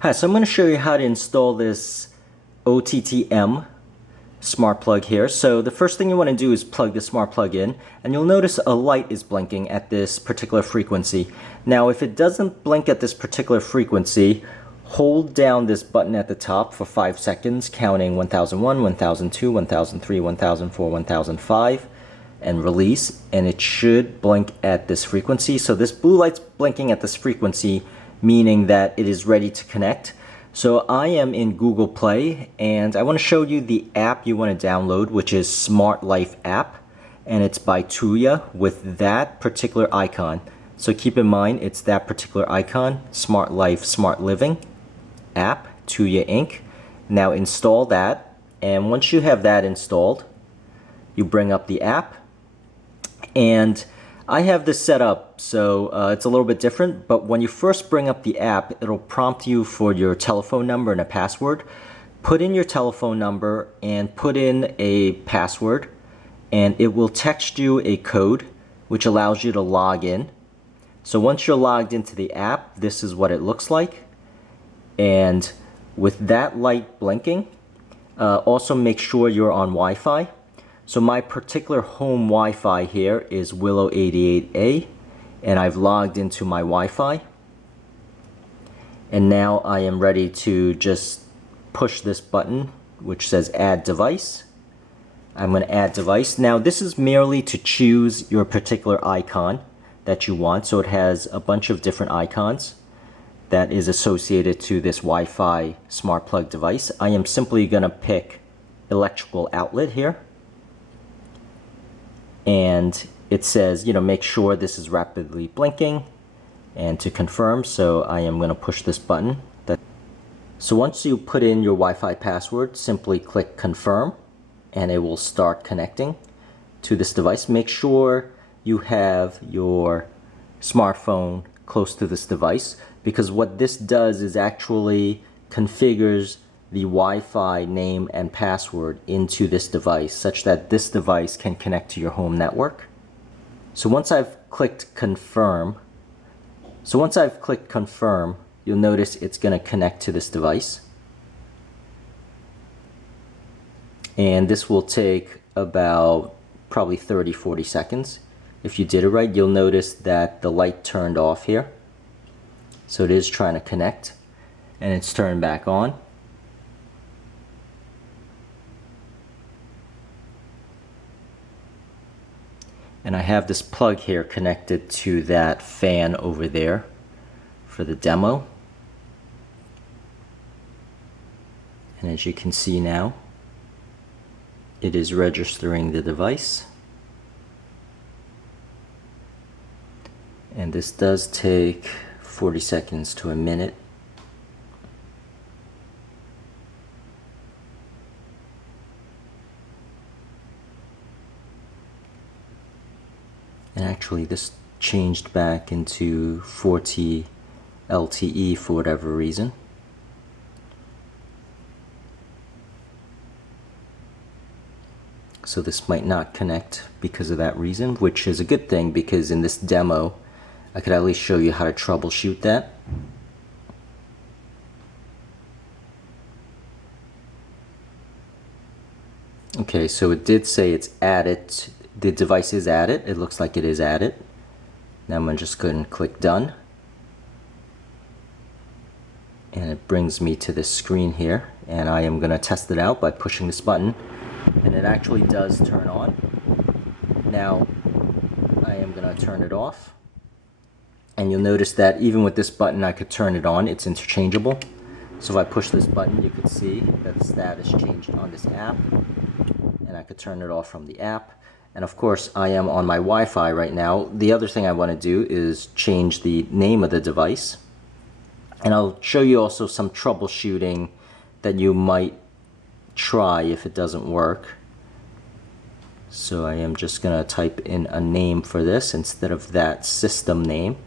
Hi, so I'm going to show you how to install this Oittm smart plug here. So the first thing you want to do is plug the smart plug in, and you'll notice a light is blinking at this particular frequency. Now if it doesn't blink at this particular frequency, hold down this button at the top for 5 seconds, counting 1001, 1002, 1003, 1004, 1005, and release, and it should blink at this frequency. So this blue light's blinking at this frequency, meaning that it is ready to connect. So I am in Google Play, and I want to show you the app you want to download, which is Smart Life app, and it's by Tuya with that particular icon. So keep in mind, it's that particular icon, Smart Life, Smart Living app, Tuya Inc. Now install that, and once you have that installed, you bring up the app, and I have this set up, so it's a little bit different, but when you first bring up the app, it'll prompt you for your telephone number and a password. Put in your telephone number and put in a password, and it will text you a code which allows you to log in. So once you're logged into the app, this is what it looks like. And with that light blinking, also make sure you're on Wi-Fi. So my particular home Wi-Fi here is Willow 88A, and I've logged into my Wi-Fi. And now I am ready to just push this button which says add device. I'm going to add device. Now this is merely to choose your particular icon that you want. So it has a bunch of different icons that is associated to this Wi-Fi smart plug device. I am simply going to pick electrical outlet here. And it says, make sure this is rapidly blinking, and to confirm, so I am going to push this button. So once you put in your Wi-Fi password, simply click confirm, and it will start connecting to this device. Make sure you have your smartphone close to this device, because what this does is actually configures the Wi-Fi name and password into this device such that this device can connect to your home network. So once I've clicked confirm, you'll notice it's going to connect to this device. And this will take about probably 30-40 seconds. If you did it right, you'll notice that the light turned off here. So it is trying to connect, and it's turned back on. And I have this plug here connected to that fan over there for the demo. And as you can see now, it is registering the device. And this does take 40 seconds to a minute. And actually this changed back into 4T LTE for whatever reason. So this might not connect because of that reason, which is a good thing, because in this demo I could at least show you how to troubleshoot that. Okay, so it did say it's added. The device is added. It looks like it is added. Now I'm going to just go ahead and click done. And it brings me to this screen here. And I am going to test it out by pushing this button. And it actually does turn on. Now I am going to turn it off. And you'll notice that even with this button I could turn it on. It's interchangeable. So if I push this button, you can see that the status changed on this app. And I could turn it off from the app. And of course I am on my Wi-Fi right now. The other thing I want to do is change the name of the device. And I'll show you also some troubleshooting that you might try if it doesn't work. So I am just going to type in a name for this instead of that system name.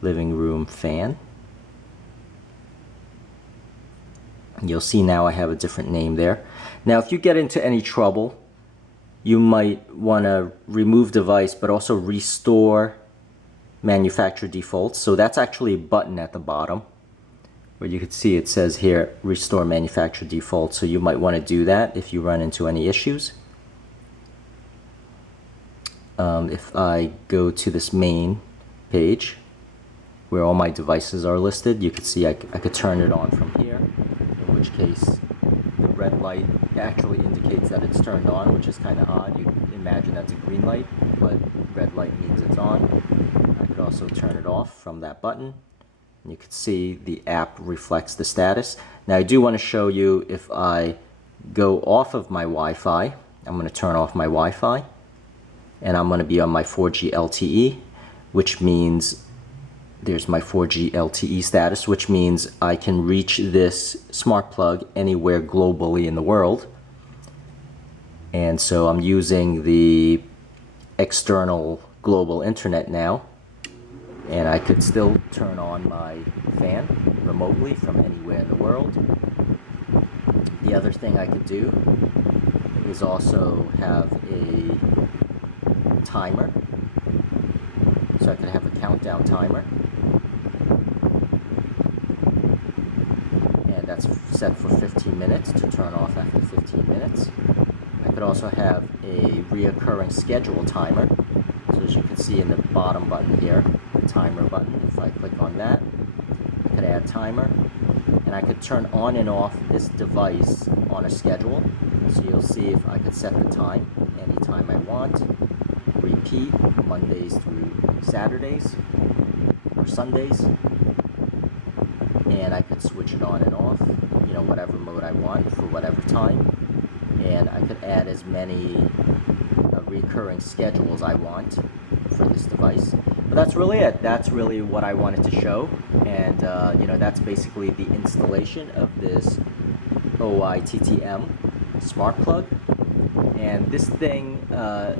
Living room fan. You'll see now I have a different name there. Now if you get into any trouble, you might want to remove device but also restore manufacturer defaults. So that's actually a button at the bottom where you can see it says here restore manufacturer default, so you might want to do that if you run into any issues. If I go to this main page where all my devices are listed, you can see I could turn it on from here, in which case the red light actually indicates that it's turned on, which is kind of odd. You'd imagine that's a green light, but red light means it's on. I could also turn it off from that button. You can see the app reflects the status. Now I do want to show you if I go off of my Wi-Fi, I'm going to turn off my Wi-Fi, and I'm going to be on my 4G LTE, which means there's my 4G LTE status, which means I can reach this smart plug anywhere globally in the world. And so I'm using the external global internet now, and I could still turn on my fan remotely from anywhere in the world. The other thing I could do is also have a timer. So I could have a countdown timer, and that's set for 15 minutes to turn off after 15 minutes. I could also have a reoccurring schedule timer. So as you can see in the bottom button here, the timer button, if I click on that, I could add timer, and I could turn on and off this device on a schedule. So you'll see if I could set the time anytime I want, repeat Mondays through Saturdays or Sundays, and I could switch it on and off, you know, whatever mode I want for whatever time, and I could add as many recurring schedules I want for this device. But that's really it. That's really what I wanted to show, and you know, that's basically the installation of this Oittm smart plug. And this thing,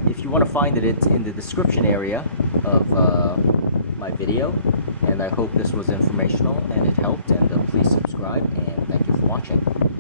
if you want to find it, it's in the description area of my video. And I hope this was informational and it helped, and please subscribe, and thank you for watching.